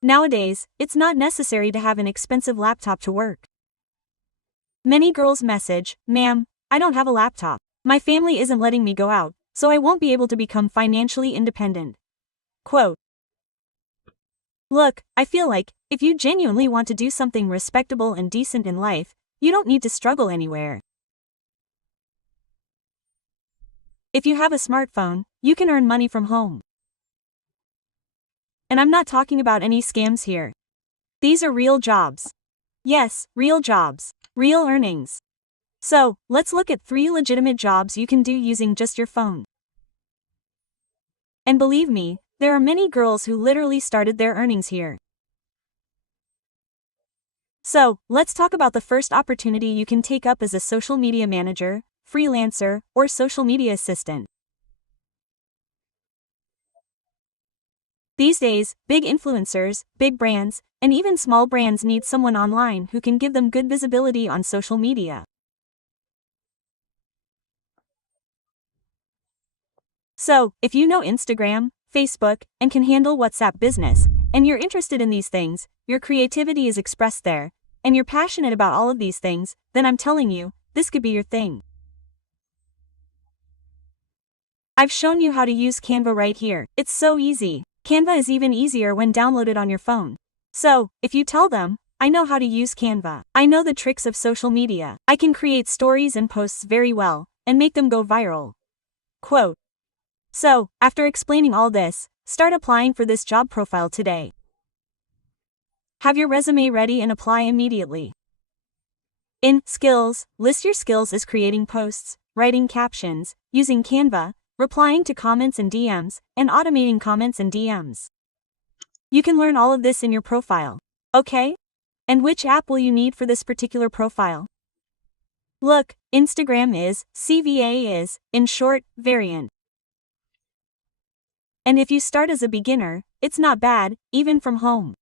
Nowadays, it's not necessary to have an expensive laptop to work. Many girls message, "Ma'am, I don't have a laptop. My family isn't letting me go out, so I won't be able to become financially independent." Quote. Look, I feel like, if you genuinely want to do something respectable and decent in life, you don't need to struggle anywhere. If you have a smartphone, you can earn money from home. And I'm not talking about any scams here. These are real jobs. Yes, real jobs. Real earnings. So, let's look at 3 legitimate jobs you can do using just your phone. And believe me, there are many girls who literally started their earnings here. So, let's talk about the first opportunity you can take up as a social media manager, freelancer, or social media assistant. These days, big influencers, big brands, and even small brands need someone online who can give them good visibility on social media. So, if you know Instagram, Facebook, and can handle WhatsApp business, and you're interested in these things, your creativity is expressed there, and you're passionate about all of these things, then I'm telling you, this could be your thing. I've shown you how to use Canva right here. It's so easy. Canva is even easier when downloaded on your phone. So, if you tell them, "I know how to use Canva. I know the tricks of social media. I can create stories and posts very well, and make them go viral." Quote. So, after explaining all this, start applying for this job profile today. Have your resume ready and apply immediately. In Skills, list your skills as creating posts, writing captions, using Canva, replying to comments and DMs, and automating comments and DMs. You can learn all of this in your profile. Okay? And which app will you need for this particular profile? Look, Instagram is, CVA is, in short, variant. And if you start as a beginner, it's not bad, even from home.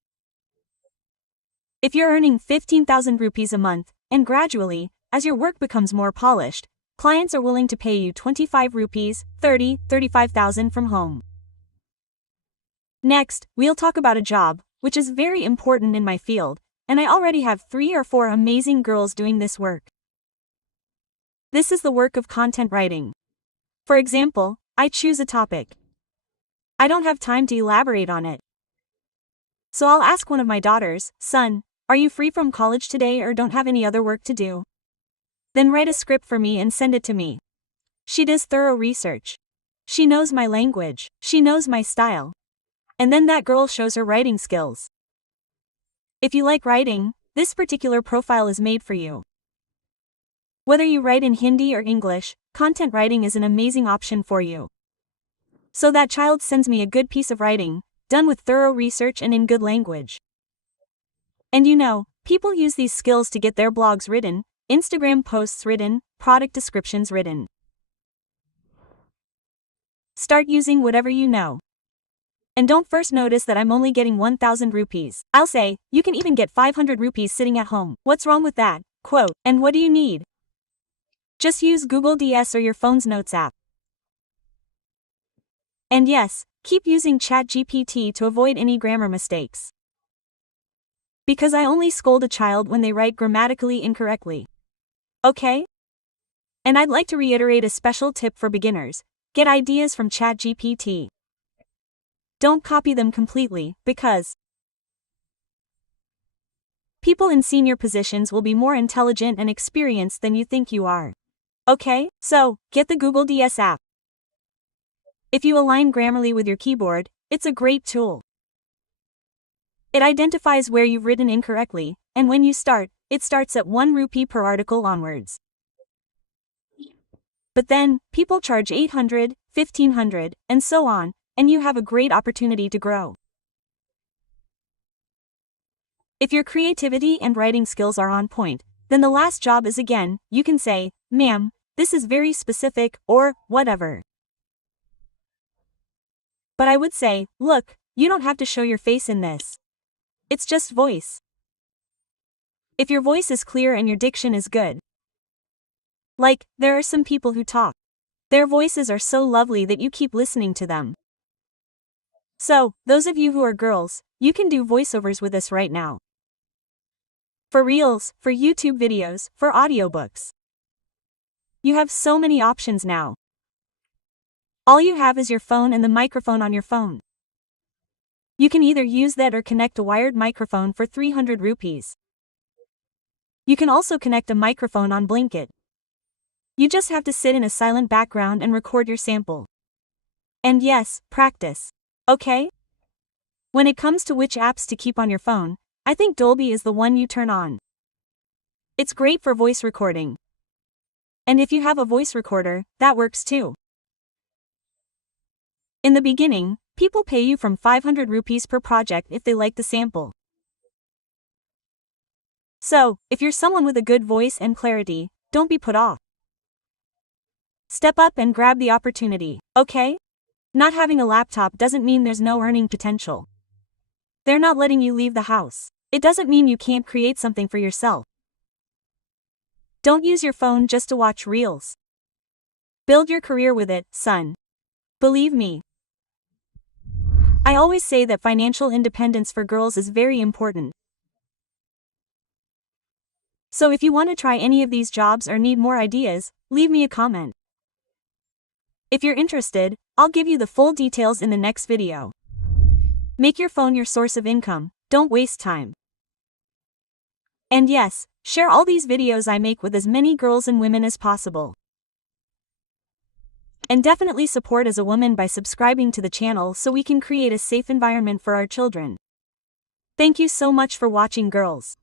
If you're earning 15,000 rupees a month, and gradually, as your work becomes more polished, clients are willing to pay you 25 rupees, 35,000 from home. Next, we'll talk about a job, which is very important in my field, and I already have 3 or 4 amazing girls doing this work. This is the work of content writing. For example, I choose a topic. I don't have time to elaborate on it. So I'll ask one of my daughters, "Son, are you free from college today or don't have any other work to do?" Then write a script for me and send it to me. She does thorough research. She knows my language. She knows my style. And then that girl shows her writing skills. If you like writing, this particular profile is made for you. Whether you write in Hindi or English, content writing is an amazing option for you. So that child sends me a good piece of writing, done with thorough research and in good language. And you know, people use these skills to get their blogs written, Instagram posts written, product descriptions written. Start using whatever you know. And don't first notice that I'm only getting 1,000 rupees. I'll say, you can even get 500 rupees sitting at home. What's wrong with that? Quote. And what do you need? Just use Google DS or your phone's Notes app. And yes, keep using ChatGPT to avoid any grammar mistakes. Because I only scold a child when they write grammatically incorrectly. Okay? And I'd like to reiterate a special tip for beginners: get ideas from ChatGPT. Don't copy them completely, because people in senior positions will be more intelligent and experienced than you think you are. Okay? So, get the Google DS app. If you align Grammarly with your keyboard, it's a great tool. It identifies where you've written incorrectly, and when you start, it starts at 1 rupee per article onwards. But then, people charge 800, 1500, and so on, and you have a great opportunity to grow. If your creativity and writing skills are on point, then the last job is again, you can say, "Ma'am, this is very specific," or whatever. But I would say, look, you don't have to show your face in this. It's just voice. If your voice is clear and your diction is good. Like, there are some people who talk. Their voices are so lovely that you keep listening to them. So, those of you who are girls, you can do voiceovers with us right now. For Reels, for YouTube videos, for audiobooks. You have so many options now. All you have is your phone and the microphone on your phone. You can either use that or connect a wired microphone for 300 rupees. You can also connect a microphone on Blinkit. You just have to sit in a silent background and record your sample. And yes, practice. Okay? When it comes to which apps to keep on your phone, I think Dolby is the one you turn on. It's great for voice recording. And if you have a voice recorder, that works too. In the beginning, people pay you from 500 rupees per project if they like the sample. So, if you're someone with a good voice and clarity, don't be put off. Step up and grab the opportunity, okay? Not having a laptop doesn't mean there's no earning potential. They're not letting you leave the house. It doesn't mean you can't create something for yourself. Don't use your phone just to watch reels. Build your career with it, son. Believe me. I always say that financial independence for girls is very important. So if you want to try any of these jobs or need more ideas, leave me a comment. If you're interested, I'll give you the full details in the next video. Make your phone your source of income, don't waste time. And yes, share all these videos I make with as many girls and women as possible. And definitely support as a woman by subscribing to the channel so we can create a safe environment for our children. Thank you so much for watching, girls.